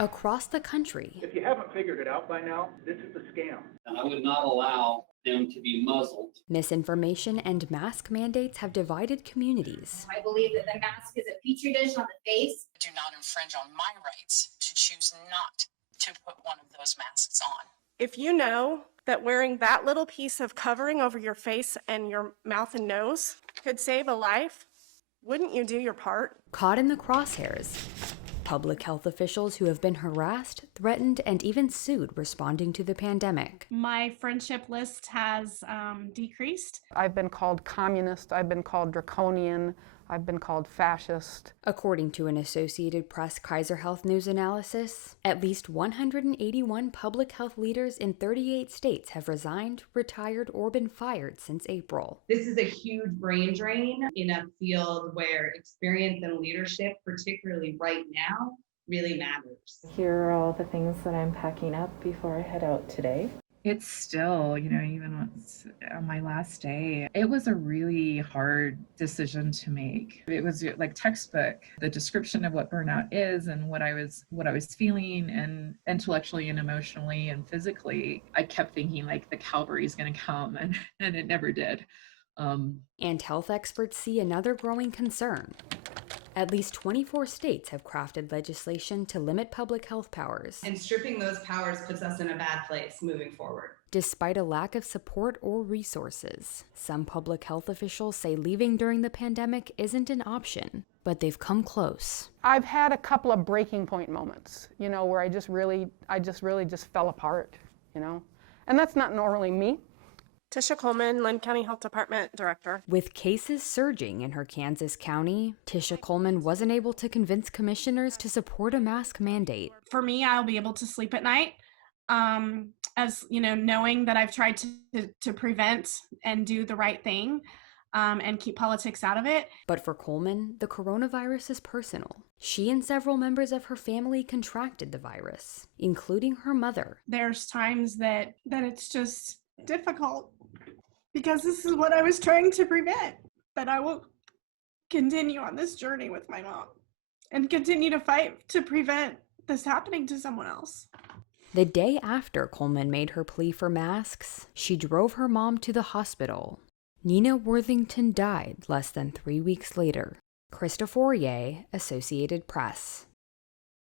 across the country. If you haven't figured it out by now, this is a scam. And I would not allow them to be muzzled. Misinformation and mask mandates have divided communities. I believe that the mask is a petri dish on the face. Do not infringe on my rights to choose not to put one of those masks on. If you know that wearing that little piece of covering over your face and your mouth and nose could save a life, wouldn't you do your part? Caught in the crosshairs. Public health officials who have been harassed, threatened, and even sued responding to the pandemic. My friendship list has decreased. I've been called communist, I've been called draconian, I've been called fascist. According to an Associated Press Kaiser Health News analysis, at least 181 public health leaders in 38 states have resigned, retired, or been fired since April. This is a huge brain drain in a field where experience and leadership, particularly right now, really matters. Here are all the things that I'm packing up before I head out today. It's still, even on my last day, it was a really hard decision to make. It was like textbook, the description of what burnout is and what I was feeling, and intellectually and emotionally and physically. I kept thinking like the cavalry is going to come, and it never did. And health experts see another growing concern. At least 24 states have crafted legislation to limit public health powers. And stripping those powers puts us in a bad place moving forward. Despite a lack of support or resources, some public health officials say leaving during the pandemic isn't an option, but they've come close. I've had a couple of breaking point moments, where I just really fell apart, And that's not normally me. Tisha Coleman, Linn County Health Department Director. With cases surging in her Kansas county, Tisha Coleman wasn't able to convince commissioners to support a mask mandate. For me, I'll be able to sleep at night, knowing that I've tried to prevent and do the right thing and keep politics out of it. But for Coleman, the coronavirus is personal. She and several members of her family contracted the virus, including her mother. There's times that it's just difficult because this is what I was trying to prevent. But I will continue on this journey with my mom and continue to fight to prevent this happening to someone else. The day after Coleman made her plea for masks, she drove her mom to the hospital. Nina Worthington died less than 3 weeks later. Krista Fourier, Associated Press.